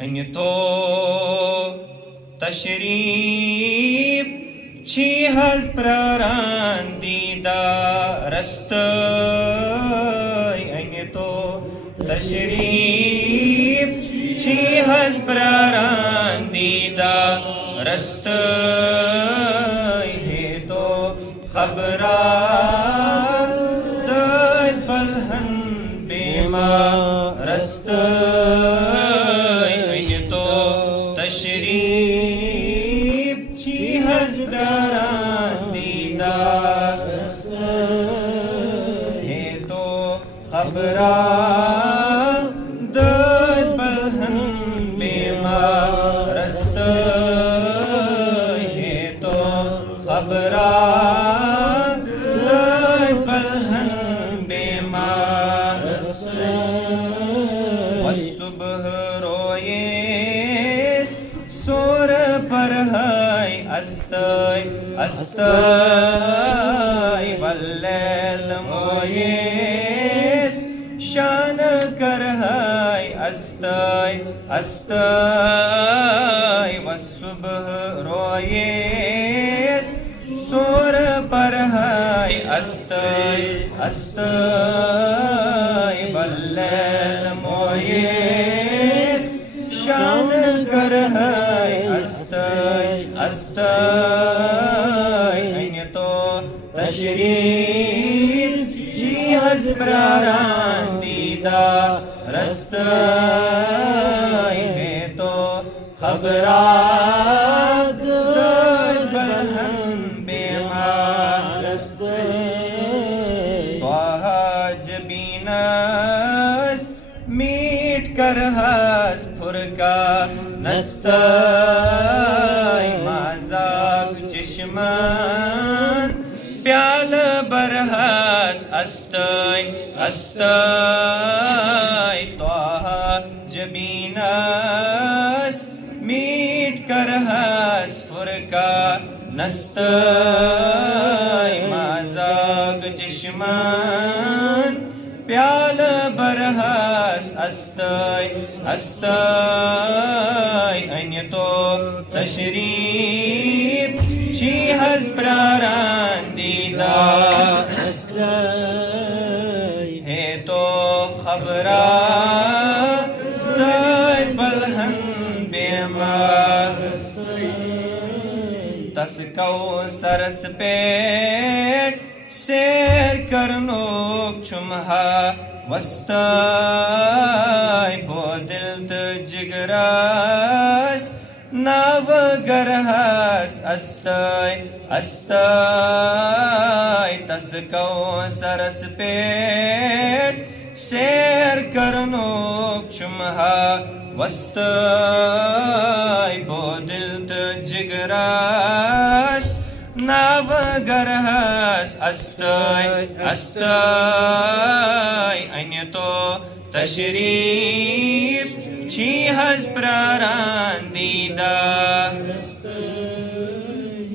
Anito tashrif chi has prarandida rastai. Anito tashrif chi has prarandida rastai. Heto khabra dad balhan bema rastai. तशरीफ छी हज़रांदीदा है तो खबरा दर बलहन बेमारस्त है तो खबरा दर बलहन बेमारस्त वसुबह रोए सोर पर है अस्ताय अस्ताय वल्लैल मोयेस शान कर है अस्ताय अस्ताय वसुबह रोयेस सोर पर है अस्ताय अस्ताय वल्लैल मोयेस शान कर है अस्ताय तो तशरीफ जी हज प्रारंदीदा रस्ताय है तो खबरा बहन बेमार जबीनस मीट कर हस फुरका नस्ताय माजाक चश्मान प्याल बरहस अस्ताय अस्ताय तोहा जबीनस मीट कर हस फुरका नस्ताय माजाक चश्मान प्याल बरहस अस्ताय अस्ताय तो तशरीफ छी हज प्रारंदीदा है तो खबरा दर बलहन बेमार तस्कौ सरस पेट सैर करनोक छुमहा वस्ताय बो दिल त जिगरास नाव गरहस अस्ताय अस्ताय तस्कौ सरस पेट सैर करनोक छुमहा वस्ताय बो दिल त जिगरास नाव गरहस अस्ताय अस्ताय तो तशरीफ छी हज प्रारंदीदा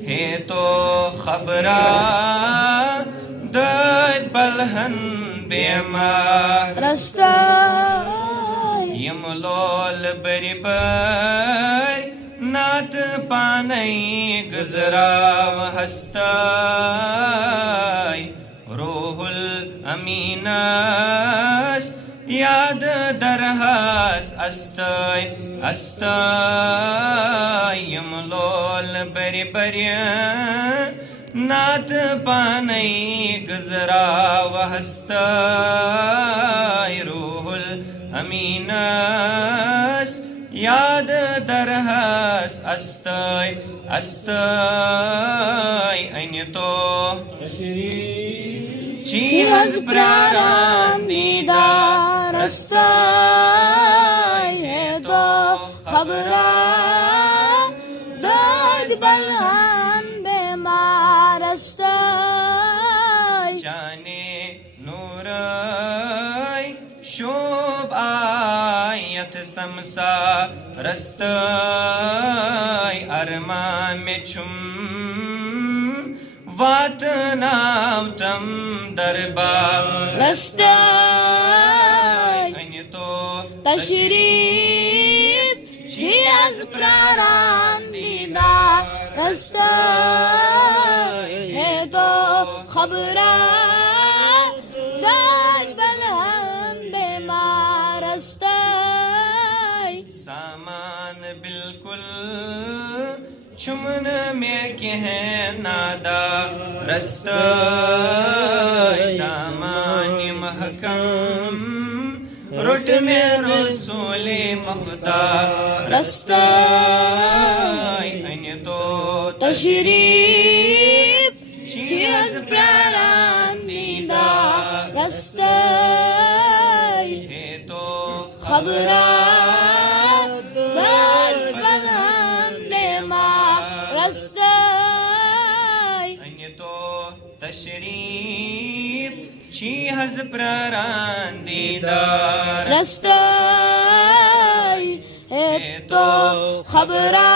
है तो खबरा दद बलहन बेमार यम लोल बरिबर नात पानई गुजराव हस्ताय रोहुल अमीनस याद दरहस अस्ताय अस्ताय यम लोल बरिबर नात पानई गुजराव हस्ताय रोहुल अमीनस याद दरहस अस्ताय अस्ताय तो छी हज प्रारंदीदा रस्ताय है तो खबरा दर्द बलहन बेमार अस्ताय जाने नूराय शोभ आयत समसा रस्ताय अरमा में छुम वात नाव तम दरबार रस्ताय तशरीफ از پراراندیدہ رستہ ہے تو خبر داج بلہم بیمار رستہ सामान बिल्कुल छुमन में कह नादा रस्ता दामानी महकम रुट में रसूले मुख्ता रस्ता अन्य तो तशरीफ चीज प्रारांदीदा रस्ता है तो खबरा दाज बलहम बेमार रस्ता अन्य तो तशरीफ ची हज प्रारांदीदार रस्ता है तो खबरा